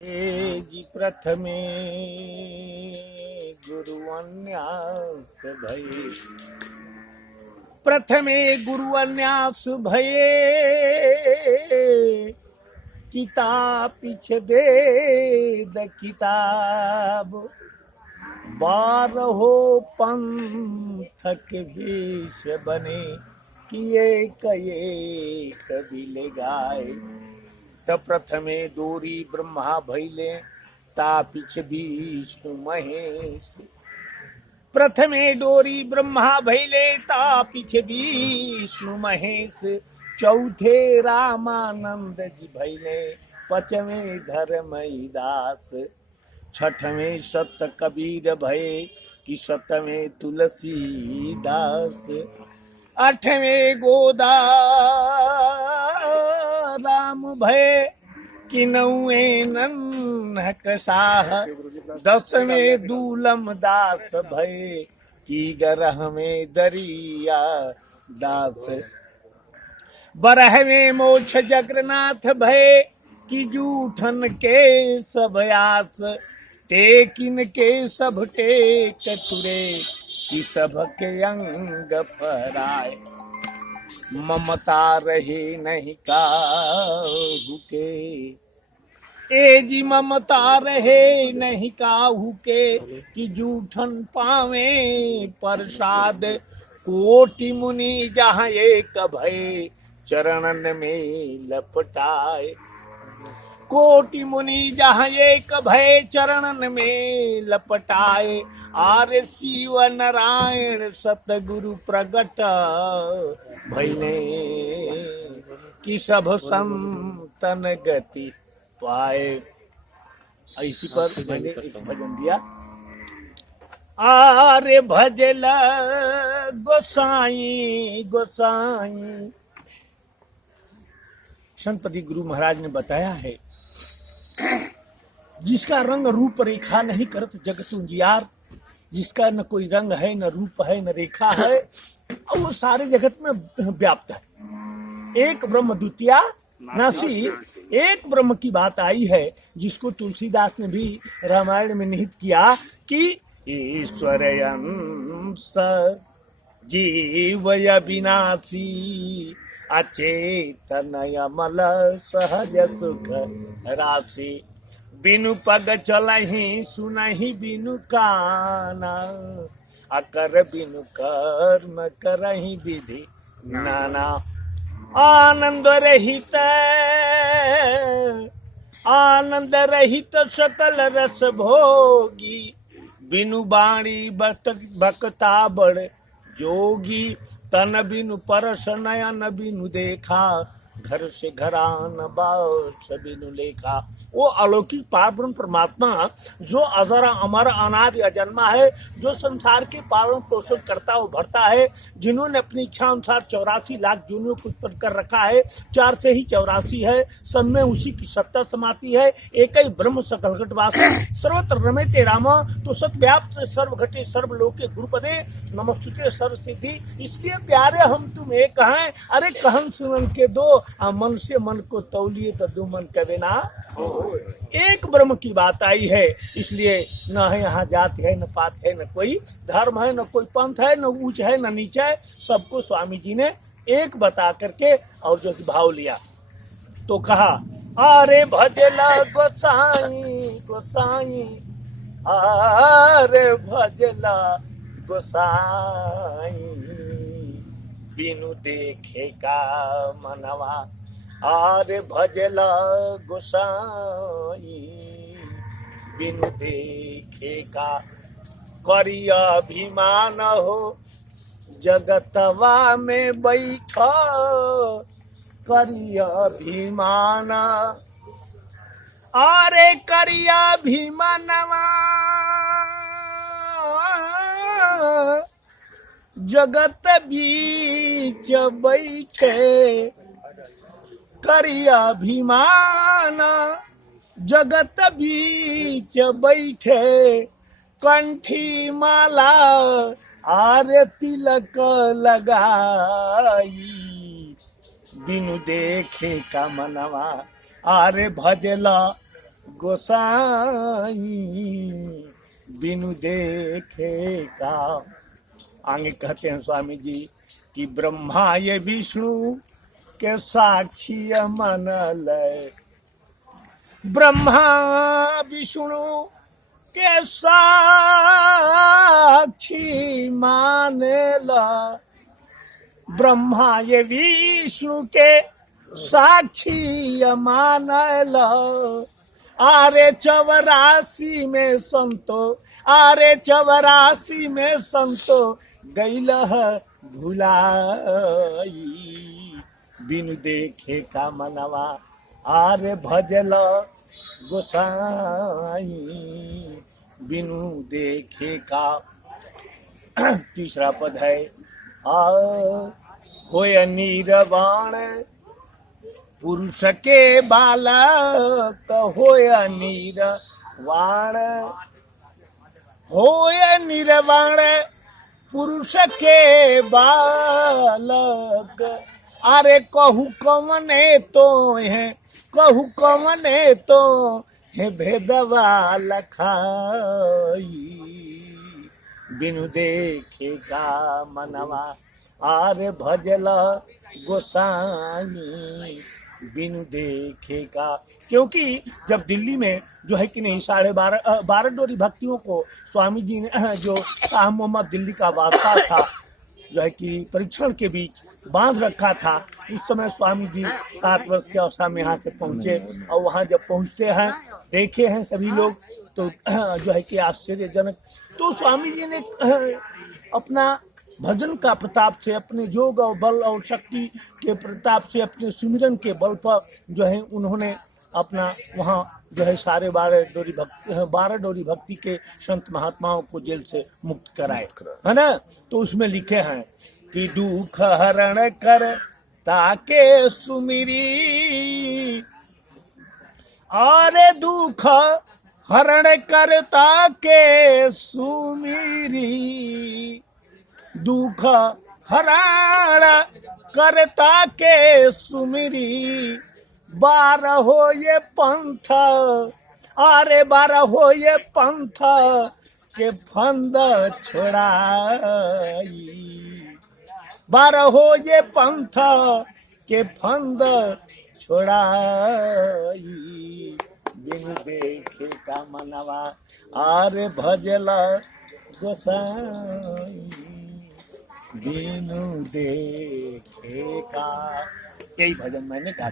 जी प्रथमे गुरुअन्यास भये, प्रथमे गुरुअन्यास भये, किताब पीछे वेद किताब, बारहो पंथक भेष बने, किए कये कबीले गाय। त प्रथमे डोरी ब्रह्मा भैले, ता पीछे विष्णु महेश। प्रथमे डोरी ब्रह्मा भैले, ता पीछे विष्णु महेश। चौथे रामानंद जी भैले, पचमे धर्मदास। छठवें सत कबीर भये, कि सतवें तुलसीदास। आठवें गोदा राम भये, कि नौवें नन्हक साह। दसवें दूलम दास भये, कि गरहवें दरिया दास। बरहवें मोक्ष जगन्नाथ भये, कि जूठन के सब आस। टेकिन के सब टेक तुरे, कि सबके अंग फहराए। ममता रहे नहीं काहू के, ए जी ममता रहे नहीं काहू के। कि जूठन पावे प्रसाद, कोटि मुनि जहाँ एक भय, चरणन में लपटाए। कोटि मुनि जहाँ एक भय, चरणन में लपटाए। आर्य शिव नारायण सतगुरु प्रगट भइले, कि सब संतन गति पाए। इसी पर मैंने एक भजन दिया, आरे भजला गोसाई गोसाई। संतपति गुरु महाराज ने बताया है, जिसका रंग रूप रेखा नहीं करत जगत उजियार, जिसका न कोई रंग है न रूप है न रेखा है, और वो सारे जगत में व्याप्त है। एक ब्रह्म द्वितीया नासी, एक ब्रह्म की बात आई है, जिसको तुलसीदास ने भी रामायण में निहित किया कि ईश्वर अंश जीव अविनाशी, अचेतन अमल सहज सुख राशि। बिनु पग चलहि सुनहि बिनु काना, अकर बिनु कर्म करहि विधि नाना। आनंद रहित आनंद रहित सकल रस भोगी, बिनु बाणी बकता बड़ जोगी। तन बिनु परस नयन बिनु देखा, घर से घरान बास बिनु लेखा। वो अलौकिक पावन परमात्मा जो अजर अमर अनादि अजन्मा है, जो संसार के पालन पोषण करता और भरता है, जिन्होंने अपनी इच्छा अनुसार 84 लाख जूनियों को उत्पन्न कर रखा है। 4 से ही 84 है, सब में उसी की सत्ता समाती है। एक ही ब्रह्म सकल घटवास, सर्वत्र रमते राम। तो सतव्याप्त सर्व घटे सर्वलोके गुरुपदे, नमस्तुते सर्व सिद्धि। इसलिए प्यारे हम तुम एक हैं, अरे कहन सुनन के दो, मन से मन को तौलिए तो दो मन कवे ना। एक ब्रह्म की बात आई है, इसलिए न है यहाँ जात है, न पात है, न कोई धर्म है, न कोई पंथ है, न ऊंच है न नीचा है। सबको स्वामी जी ने एक बता करके और जो भाव लिया तो कहा, अरे भजला गोसाई गोसाई, अरे भजला गोसाई। बिनु देखे का मनवा, आरे भजला गोसाई। बिनु देखे का करिया अभिमान हो, जगतवा में बैठा करिया अभिमान। आरे करिया अभिमानवा, जगत बीच बैठे करिया अभिमान। जगत बीच बैठे कंठी माला, आरे तिलक लगाई। बिनु देखे का मनवा, आरे भजला गोसाई बिनु देखे का। आगे कहते हैं स्वामी जी कि ब्रह्मा ये विष्णु के साक्षी मन लय, ब्रह्मा विष्णु के साक्षी माने ला, ब्रह्मा ये विष्णु के साक्षी मानल। आरे 84 में संतो, आरे 84 में संतो गैल भुलाई, बिनु देखे का मनवा आरे भजल गोसाई बिनु देखे का। तीसरा पद है होय निर्वाण पुरुष के बालक, होय निर्वाण, होय निर्वाण पुरुष के बालक। अरे कहू कमने तो है, कहू कमने तो है भेदवा लखाई, बिनु देखे का मनवा आरे भजला गोसाई बिनु देखे का। क्योंकि जब दिल्ली में जो है कि नहीं 12.5 डोरी भक्तियों को स्वामी जी ने जो शाह मोहम्मद दिल्ली का बादशाह था जो है कि परीक्षण के बीच बांध रखा था, उस समय स्वामी जी 7 वर्ष के अवस्था में यहाँ से पहुंचे और वहाँ जब पहुंचते हैं देखे हैं सभी लोग तो जो है कि आश्चर्यजनक। तो स्वामी जी ने अपना भजन का प्रताप से, अपने योग और बल और शक्ति के प्रताप से, अपने सुमिरन के बल पर जो है उन्होंने अपना वहाँ जो है 12 डोरी भक्ति के संत महात्माओं को जेल से मुक्त कराए, है ना। तो उसमें लिखे हैं कि दुख हरण कर ताके सुमिरी, और दुख हरण कर ताके सुमिरी, दुख हरण करता के सुमिरी, 12 हो ये पंथ, अरे 12 हो ये पंथ के फंद छोड़ाई, 12 हो ये पंथ के फंद छोड़ाई, बिनु देखे का मनवा आरे भजला गोसाई बिनु देखे का। यही भजन मैंने गा